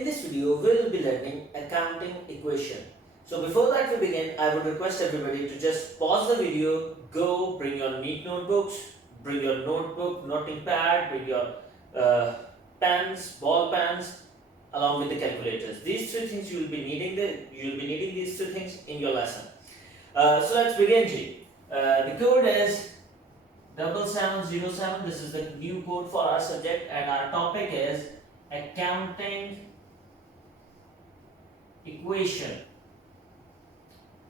In this video, we'll be learning accounting equation. So before that we begin, I would request everybody to just pause the video, go bring your neat notebooks, bring your notebook, noting pad, bring your pens, ball pens, along with the calculators. These three things you will be needing. You will be needing these three things in your lesson. So let's begin, G. The code is 7707. This is the new code for our subject, and our topic is accounting equation.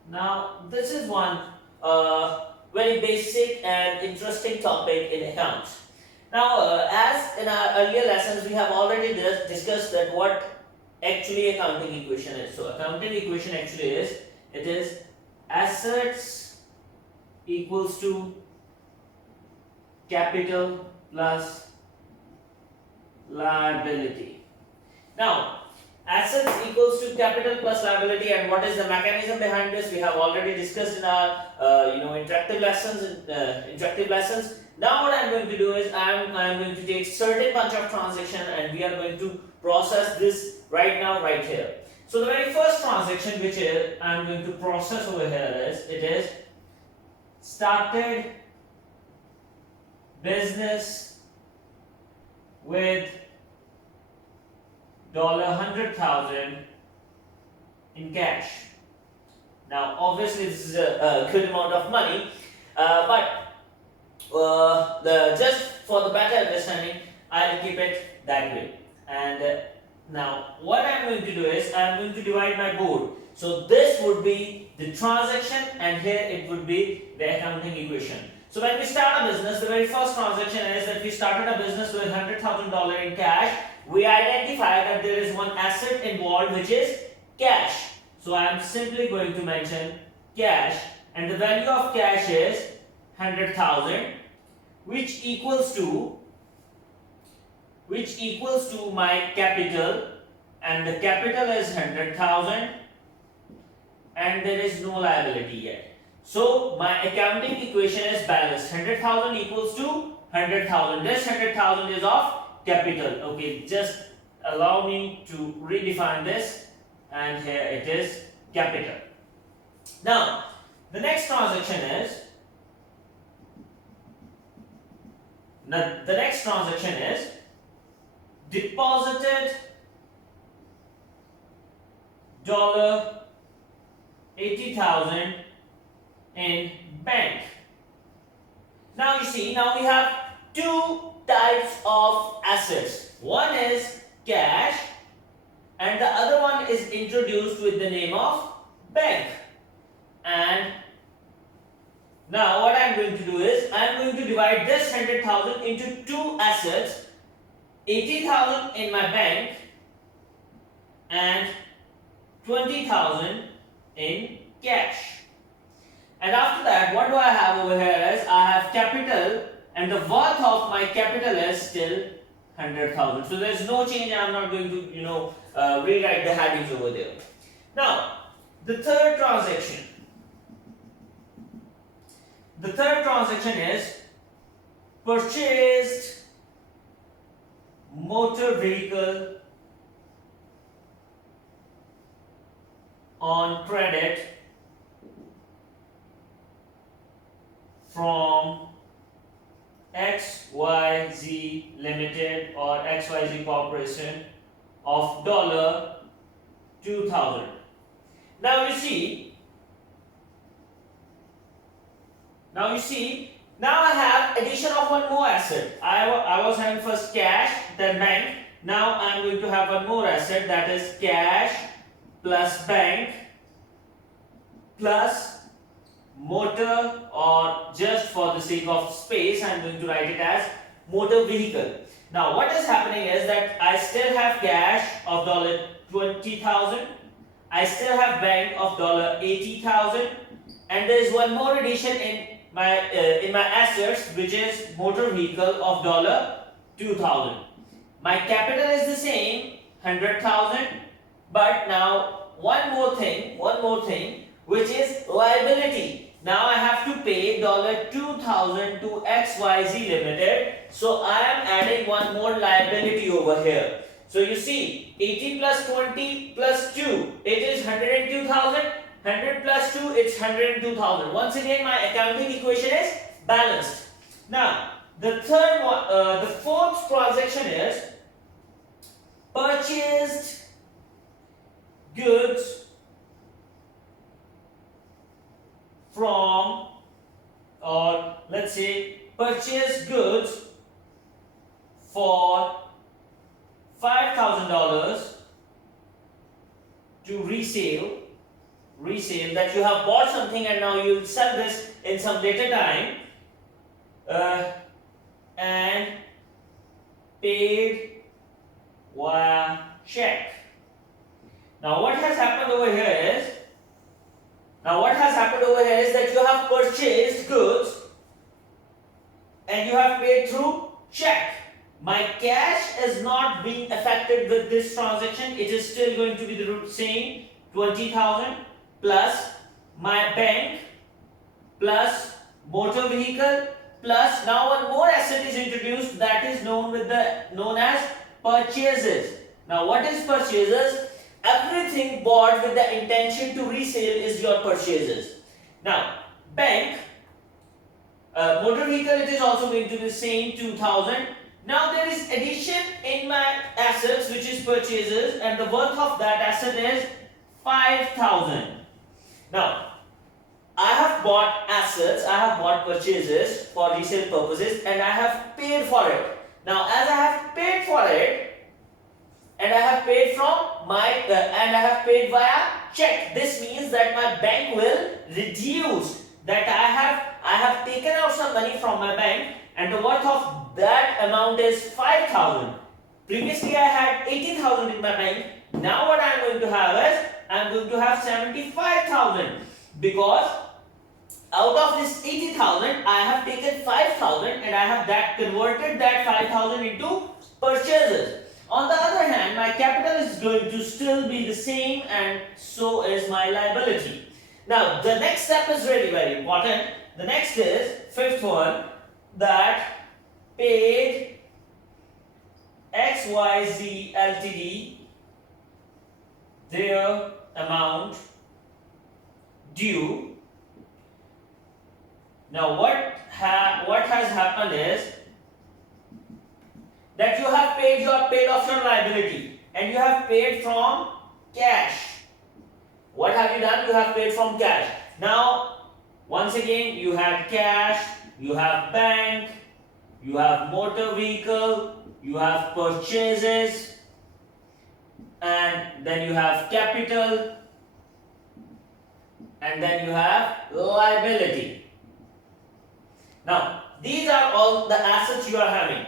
Now this is one very basic and interesting topic in accounts. Now as in our earlier lessons we have already discussed that what actually accounting equation is. So accounting equation actually is assets equals to capital plus liability. Now assets equals to capital plus liability, and what is the mechanism behind this we have already discussed in our interactive lessons. Now what I am going to do is I am going to take certain bunch of transaction and we are going to process this right now right here. So the very first transaction which I am going to process over here is started business with $100,000 in cash. Now obviously this is a good amount of money, but just for the better understanding I'll keep it that way. And now what I'm going to do is I'm going to divide my board. So this would be the transaction and here it would be the accounting equation. So when we start a business, the very first transaction is that we started a business with $100,000 in cash. We identify that there is one asset involved which is cash. So I am simply going to mention cash, and the value of cash is 100,000, which equals to my capital, and the capital is 100,000 and there is no liability yet. So my accounting equation is balanced. 100,000 equals to 100,000. This 100,000 is of capital. Okay, just allow me to redefine this, and here it is capital. Now the next transaction is deposited $80,000 in bank. Now you see, now we have two types of assets. One is cash and the other one is introduced with the name of bank. And now what I am going to do is I am going to divide this 100,000 into two assets, 80,000 in my bank and 20,000 in cash. And after that, what do I have over here is I have capital, and the worth of my capital is still 100,000. So there is no change. I am not going to rewrite the headings over there. Now the third transaction is purchased motor vehicle on credit from XYZ Limited or XYZ Corporation of $2,000. Now you see, now I have addition of one more asset. I was having first cash, then bank. Now I am going to have one more asset, that is cash plus bank plus motor, or just for the sake of space I am going to write it as motor vehicle. Now what is happening is that I still have cash of $20,000, I still have bank of $80,000, and there is one more addition in my assets, which is motor vehicle of $2,000. My capital is the same, 100,000, but now one more thing, which is liability. Now I have to pay $2,000 to XYZ Limited, so I am adding one more liability over here. So you see 80 plus 20 plus 2, it is 102,000. 100 plus 2, it's 102,000. Once again, my accounting equation is balanced. Now, the fourth transaction is purchased goods from, or let's say purchased goods for $5,000 to resale that you have bought something and now you will sell this in some later time, and paid via check. Now what has happened over here is that you have purchased goods and you have paid through check. My cash is not being affected with this transaction. It is still going to be the same 20,000 plus my bank plus motor vehicle plus now one more asset is introduced that is known as purchases. Now what is purchases? Everything bought with the intention to resale is your purchases. Now bank, motor vehicle, it is also going to be the same 2,000. Now there is addition in my assets which is purchases and the worth of that asset is 5,000. Now I have bought assets, I have bought purchases for resale purposes and I have paid for it. Now as I have paid for it and I have paid from my and I have paid via check, this means that my bank will reduce that I have taken out some money from my bank and the worth of that amount is 5,000. Previously I had 18,000 in my bank. Now what I am going to have is I am going to have 75,000 because out of this 80,000 I have taken 5,000 and I have converted that 5,000 into purchases. On the other hand, my capital is going to still be the same and so is my liability. Now the next step is really very important. The next is fifth one, that paid XYZ Ltd their amount due. Now what has happened is that you have paid off your liability and you have paid from cash. What have you done? You have paid from cash. Now once again you have cash, you have bank, you have motor vehicle, you have purchases, and then you have capital, and then you have liability. Now these are all the assets you are having.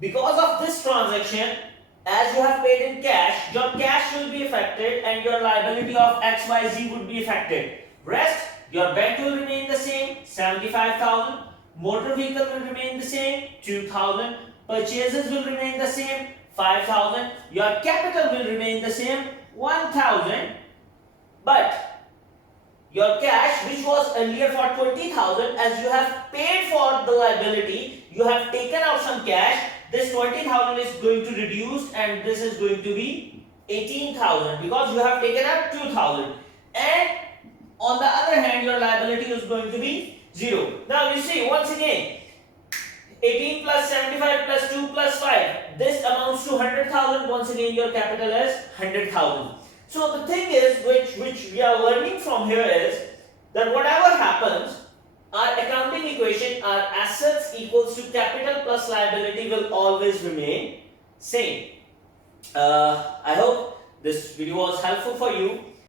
Because of this transaction, as you have paid in cash, your cash will be affected and your liability of XYZ would be affected. Rest, your bank will remain the same, 75,000. Motor vehicle will remain the same, 2,000. Purchases will remain the same, 5,000. Your capital will remain the same, 1,000. But your cash, which was earlier for 20,000, as you have paid for the liability, you have taken out some cash. This 20,000 is going to reduce and this is going to be 18,000 because you have taken out 2,000. And on the other hand, your liability is going to be 0. Now you see, once again, 18 plus 75 plus 2 plus 5, this amounts to 100,000. Once again, your capital is 100,000. So the thing is, which we are learning from here is that whatever happens, our accounting equation, our assets equals to capital plus liability will always remain same. I hope this video was helpful for you.